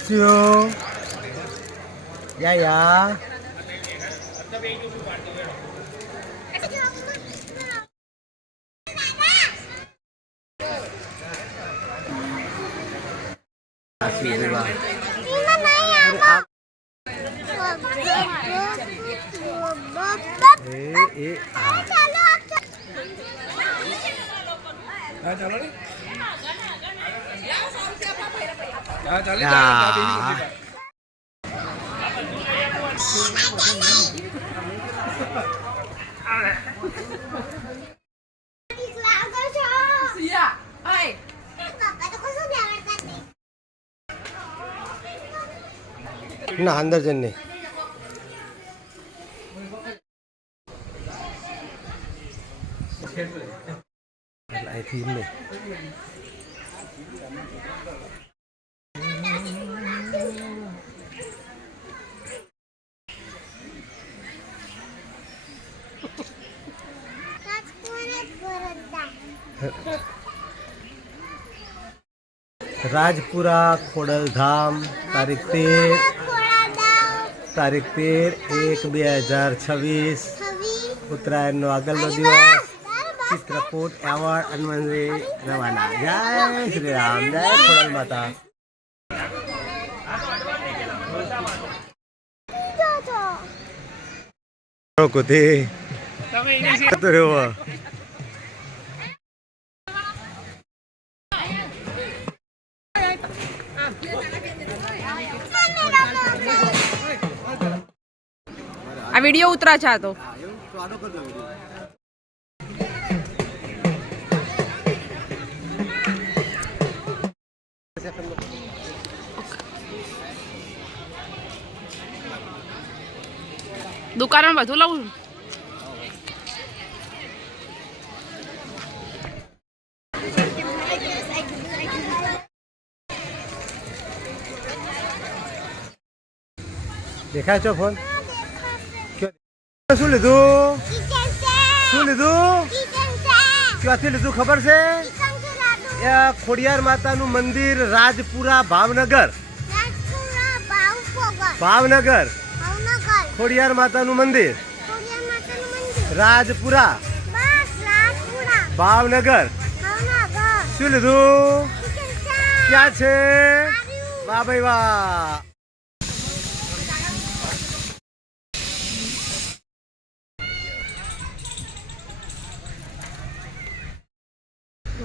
Siêu. Dạ dạ. ना अंदर जन्ने थीम में राजपुरा खोडलधाम तारीख 13/1/2026 उत्तरायण नो આગળનો દિવસ ચિત્રકૂટ એવોર્ડ અન્વંતરી રવાના જય શ્રી રામ જય ખોડલ માતા કોતે તમે તો રેવો આ વિડિયો ઉતરા છે તો દુકાનમાં બધું લઉં દેખાય છો ફોન શું લીધું ક્યાંથી લીધું ખબર છે ખોડિયાર માતાનું મંદિર રાજપુરા ભાવનગર ખોડિયાર માતાનું મંદિર રાજપુરા ભાવનગર શું લીધું ક્યાં છે વાહ ભાઈ વાહ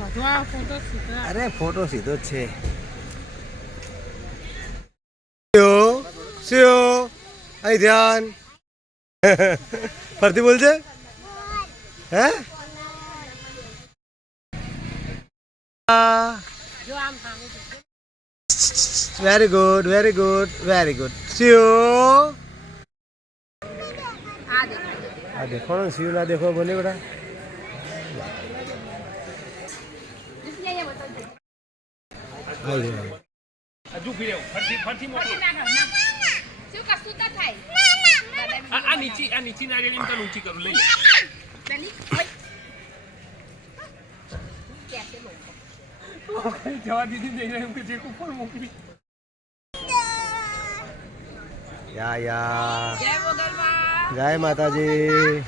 अरे फोटो सीधो छे आई ध्यान फरती बोल जे हैं वेरी गुड सियो आ देखो ना सियो ना देखो बोले बेटा નીચી નારિયેળ એમ તો ઊંચી કરું લઈ જવા દીધી જઈને એમ કે જે ઉપર મોકલી યા જય માતાજી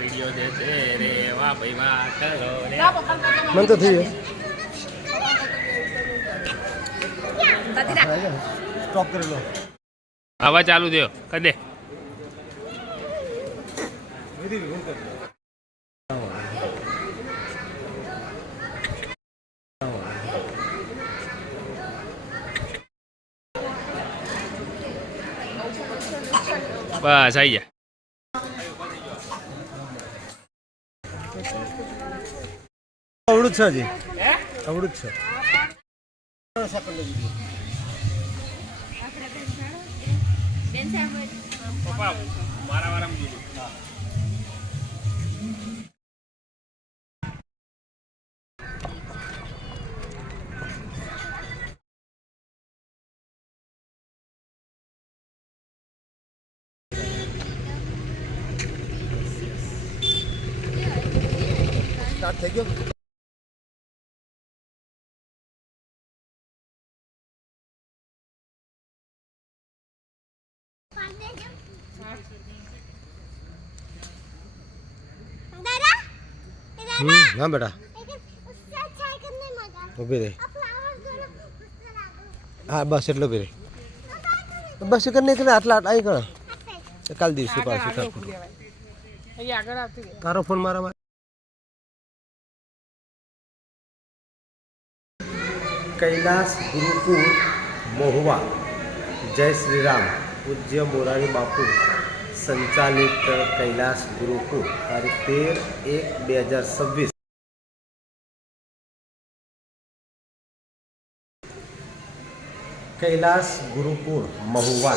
વિડિયો જે છે રે વાહ ભાઈ વાહ કરો રે મન તો થઈ સ્ટોપ કરી લો આવા ચાલુ દો કર દે બસ આવી જા અવડું છે હજી અવડું છે પપ્પા મારા વારામાં જોજો. સ્ટાર્ટ થઈ ગયો. હા બેટા ઊભી રહી. હા બસ એટલો ઊભી રહી. બસ કર નહીં કરે આટલા અહીં કણ કાલ દિવસે પાછું તારો ફોન મારા कैलाश गुरुकुल महुआ जय श्री राम पूज्य मोरारी बापू संचालित कैलाश गुरुकुल तारीख 13/1/2026 कैलाश गुरुकुल महुआ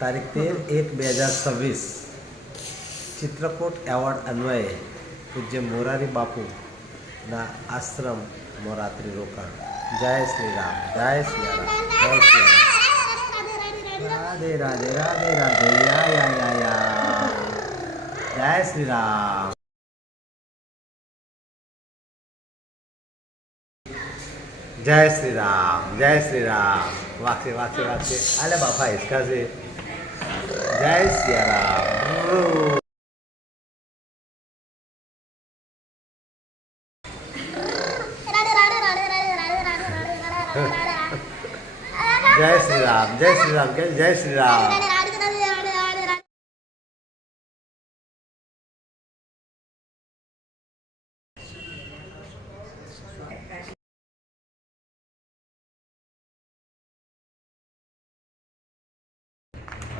तारीख 13/1/2026 चित्रकूट एवॉर्ड अन्वये पूज्य मोरारी बापू ना आश्रम मोरात्री रोकाण. जय श्री राम जय श्री राम जय श्री राम. राधे राधे राधे राधे या या या या. जय श्री राम. जय श्री राम जय श्री राम. वाक्य वाक्य वाक्य आले बापा इसका से जय श्री राम. जय श्री राम जय श्री राम जय श्री राम.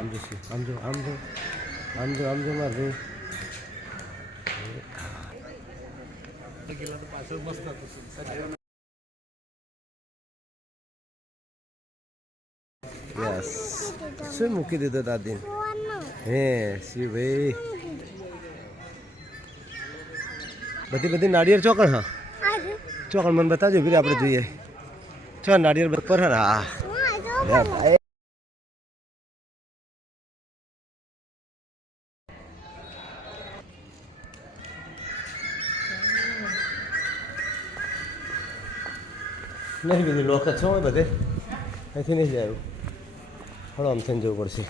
આમ જો મારું યસ શું મૂકી દીધો દાદી હે શિવ ભાઈ બધી નાળિયેર ચોકણ હા ચોકણ મને બતાવજો ફરી આપણે જોઈએ છો નાળિયેર પર હા નહીં બીજું લોક છો બધે અહીંથી નહીં જાય થોડો આમ થઈને જવું પડશે.